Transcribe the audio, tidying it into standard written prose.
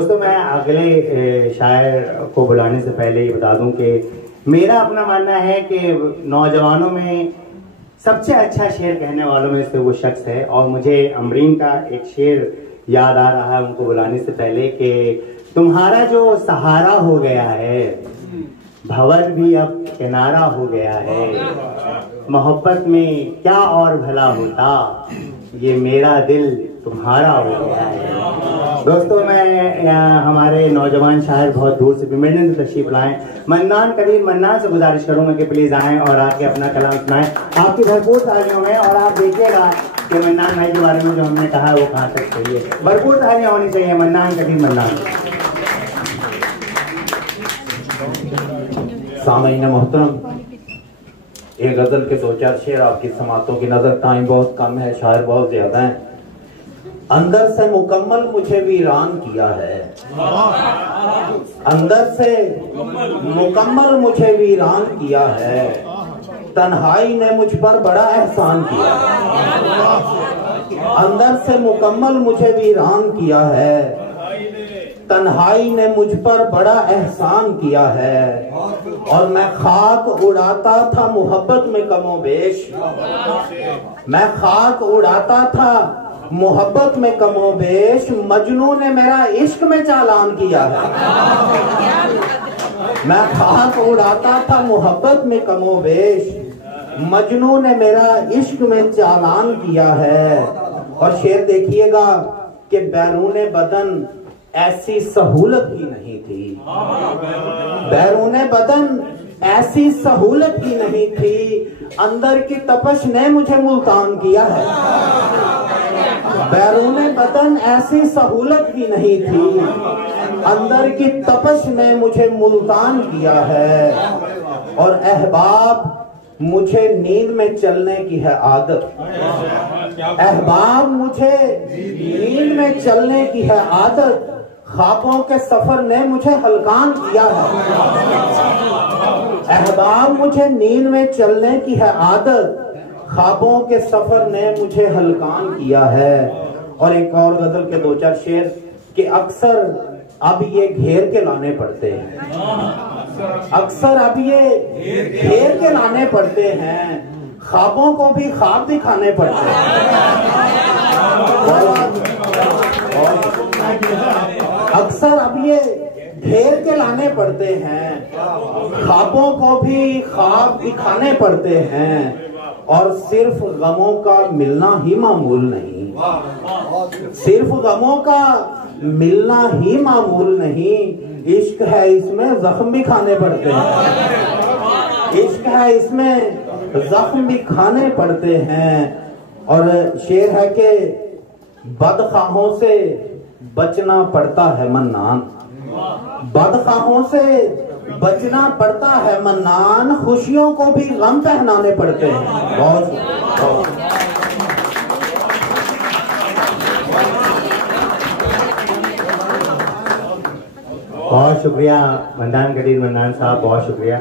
दोस्तों मैं अगले शायर को बुलाने से पहले ये बता दूं कि मेरा अपना मानना है कि नौजवानों में सबसे अच्छा शेर कहने वालों में से वो शख्स है। और मुझे अमरीन का एक शेर याद आ रहा है उनको बुलाने से पहले कि तुम्हारा जो सहारा हो गया है, भंवर भी अब किनारा हो गया है, मोहब्बत में क्या और भला होता, ये मेरा दिल तुम्हारा हो गया है। दोस्तों मैं हमारे नौजवान शायर बहुत दूर से पिंडर से तशरीफ लाएं। मन्नान करीम मन्नान से गुजारिश करूंगा कि प्लीज आएं और आके अपना कलाम सुनाएं। आपकी भरपूर तालियों में, और आप देखिएगा कि मन्नान भाई के बारे में जो हमने कहा है वो कहाँ तक सही है। भरपूर तालियां होनी चाहिए मन्नान करीम मन्नान। सामईन मोहतरम, एक गजल के दो चार शेर आपकी समातों की नजर, टाइम बहुत कम है, शायर बहुत ज्यादा हैं। अंदर से मुकम्मल मुझे वीरान किया है, अंदर से मुकम्मल मुझे वीरान किया है, तन्हाई ने मुझ पर बड़ा एहसान किया है। अंदर से मुकम्मल मुझे वीरान किया है, तन्हाई ने मुझ पर बड़ा एहसान किया है। और मैं खाक उड़ाता था मोहब्बत में कमोबेश, मैं खाक उड़ाता था मोहब्बत में कमोबेश, मजनू ने मेरा इश्क में चालान किया है। मैं खाक उड़ाता था मोहब्बत में कमोबेश, मजनू ने मेरा इश्क में चालान किया है। और शेर देखिएगा कि बैरूने बदन ऐसी सहूलत ही नहीं थी, बैरूने बदन ऐसी सहूलत ही नहीं थी, अंदर की तपश ने मुझे मुल्तान किया है। बैरूने बदन ऐसी सहूलत ही नहीं थी, अंदर की तपश ने मुझे मुल्तान किया है। और अहबाब मुझे नींद में चलने की है आदत, अहबाब मुझे नींद में चलने की है आदत, ख्वाबों के सफर ने मुझे हलकान किया है। अहबाब मुझे नींद में चलने की है आदत, ख्वाबों के सफर ने मुझे हलकान किया है। और एक और गजल के दो चार शेर कि अक्सर अब ये घेर के लाने पड़ते हैं, अक्सर अब ये घेर के लाने पड़ते हैं, ख्वाबों को भी ख्वाब दिखाने पड़ते हैं। अक्सर अब ये घेर के लाने पड़ते हैं, ख्वाबों को भी ख्वाब दिखाने पड़ते हैं। और सिर्फ गमों का मिलना ही मामूल नहीं, सिर्फ गमों का मिलना ही मामूल नहीं, इश्क है इसमें जख्म भी खाने पड़ते हैं, इश्क है इसमें जख्म भी खाने पड़ते हैं। और शेर है कि बदख्वाहों से बचना पड़ता है मन्नान, बदख्वाहों से बचना पड़ता है मन्नान, खुशियों को भी गम पहनाने पड़ते हैं। बहुत बहुत शुक्रिया मन्नान करीम मन्नान साहब, बहुत शुक्रिया।